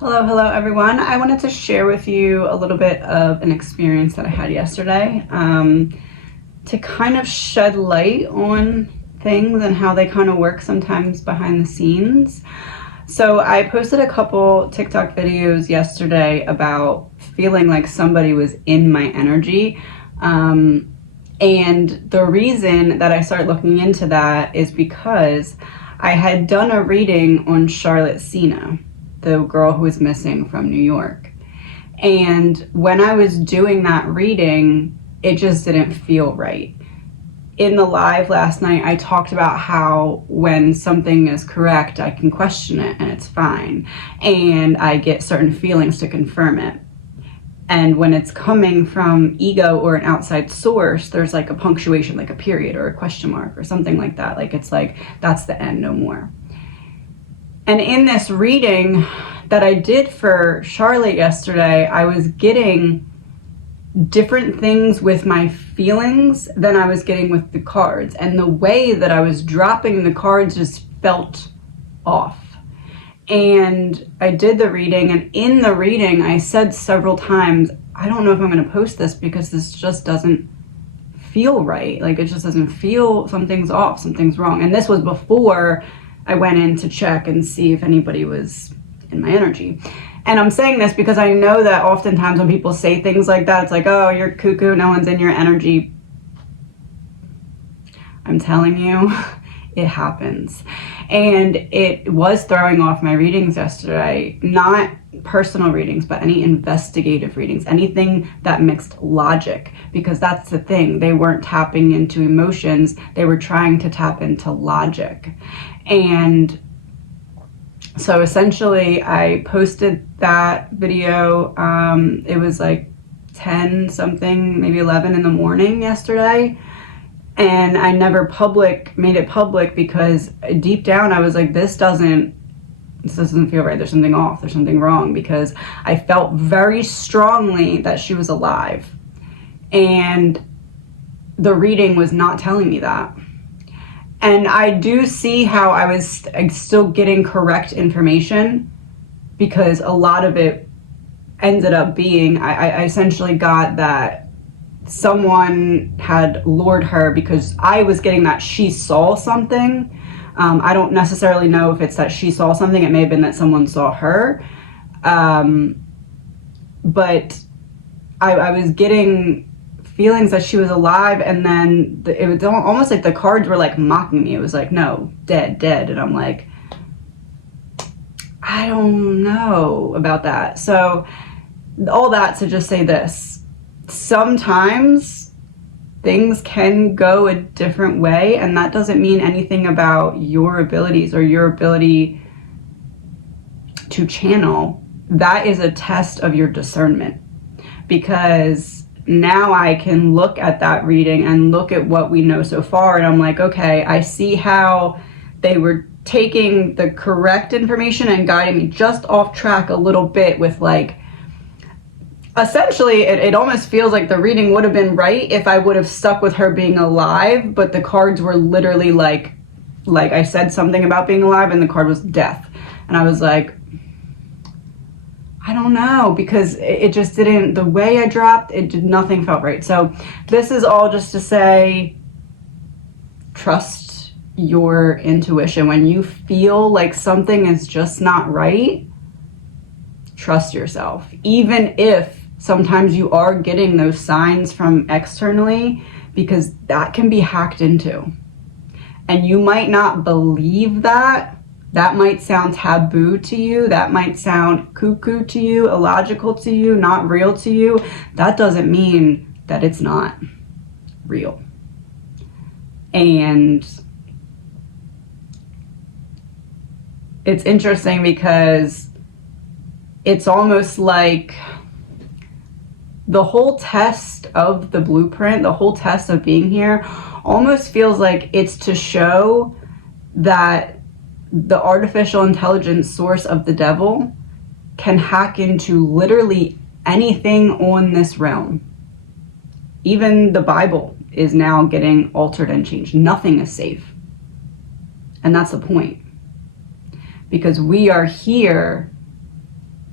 Hello everyone. I wanted to share with you a little bit of an experience that I had yesterday to kind of shed light on things and how they kind of work sometimes behind the scenes. So I posted a couple TikTok videos yesterday about feeling like somebody was in my energy. And the reason that I started looking into that is because I had done a reading on Charlotte Sena, the girl who was missing from New York. And when I was doing that reading, it just didn't feel right. In the live last night, I talked about how when something is correct, I can question it and it's fine. And I get certain feelings to confirm it. And when it's coming from ego or an outside source, there's like a punctuation, like a period or a question mark or something like that. Like it's like, that's the end, no more. And in this reading that I did for Charlotte yesterday, I was getting different things with my feelings than I was getting with the cards. And the way that I was dropping the cards just felt off. And I did the reading, and in the reading, I said several times, I don't know if I'm going to post this because this just doesn't feel right. Like it just doesn't feel, something's off, something's wrong. And this was before I went in to check and see if anybody was in my energy. And I'm saying this because I know that oftentimes when people say things like that, it's like, oh, you're cuckoo, no one's in your energy. I'm telling you, it happens. And it was throwing off my readings yesterday, not personal readings, but any investigative readings, anything that mixed logic, because that's the thing. They weren't tapping into emotions. They were trying to tap into logic. And so essentially I posted that video. It was like 10 something, maybe 11 in the morning yesterday. And I never made it public because deep down I was like, this doesn't feel right. There's something off. There's something wrong, because I felt very strongly that she was alive. And the reading was not telling me that. And I do see how I was still getting correct information, because a lot of it ended up being, I essentially got that someone had lured her, because I was getting that she saw something. I don't necessarily know if it's that she saw something. It may have been that someone saw her. But I was getting feelings that she was alive, and then it was almost like the cards were like mocking me. It was like, no, dead. And I'm like, I don't know about that. So all that to just say this. Sometimes things can go a different way, and that doesn't mean anything about your abilities or your ability to channel. That is a test of your discernment, because now I can look at that reading and look at what we know so far, and I'm like, okay, I see how they were taking the correct information and guiding me just off track a little bit with like, essentially, it almost feels like the reading would have been right if I would have stuck with her being alive, but the cards were literally like I said something about being alive and the card was death. And I was like, I don't know, because it just didn't, the way I dropped, nothing felt right. So this is all just to say, trust your intuition. When you feel like something is just not right, trust yourself. Even if sometimes you are getting those signs from externally, because that can be hacked into. And you might not believe that. That might sound taboo to you. That might sound cuckoo to you, illogical to you, not real to you. That doesn't mean that it's not real. And it's interesting because it's almost like the whole test of the blueprint, the whole test of being here, almost feels like it's to show that the artificial intelligence source of the devil can hack into literally anything on this realm. Even the Bible is now getting altered and changed. Nothing is safe. And that's the point. Because we are here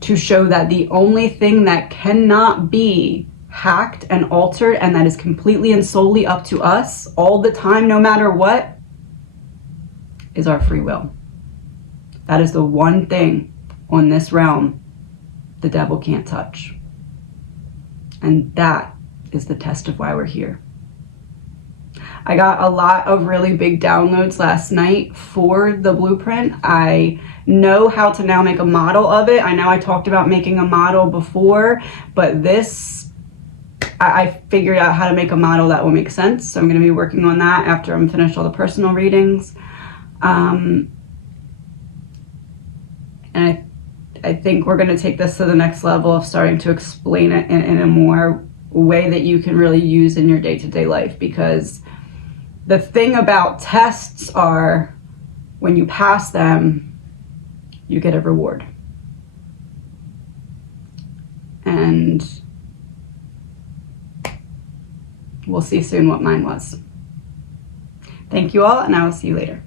to show that the only thing that cannot be hacked and altered and that is completely and solely up to us all the time, no matter what, is our free will. That is the one thing on this realm the devil can't touch. And that is the test of why we're here. I got a lot of really big downloads last night for the blueprint. I know how to now make a model of it. I know I talked about making a model before, but this, I figured out how to make a model that will make sense. So I'm going to be working on that after I'm finished all the personal readings. And I think we're going to take this to the next level of starting to explain it in a more way that you can really use in your day-to-day life, because the thing about tests are when you pass them, you get a reward. And we'll see soon what mine was. Thank you all, and I will see you later.